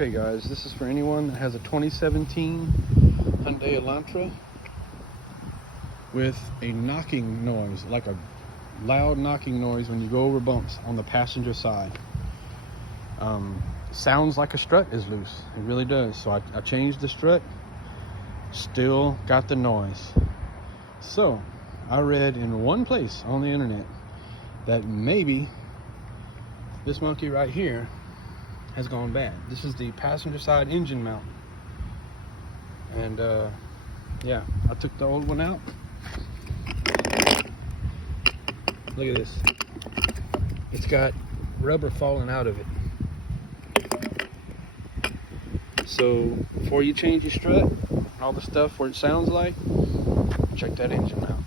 Okay guys, this is for anyone that has a 2017 Hyundai Elantra with a knocking noise, like a loud knocking noise when you go over bumps on the passenger side. Sounds like a strut is loose. It really does. So I changed the strut, still got the noise. So I read in one place on the internet that maybe this monkey right here has gone bad. This is the passenger side engine mount. And yeah, I took the old one out. Look at this. It's got rubber falling out of it. So before you change your strut, all the stuff where it sounds like, check that engine out.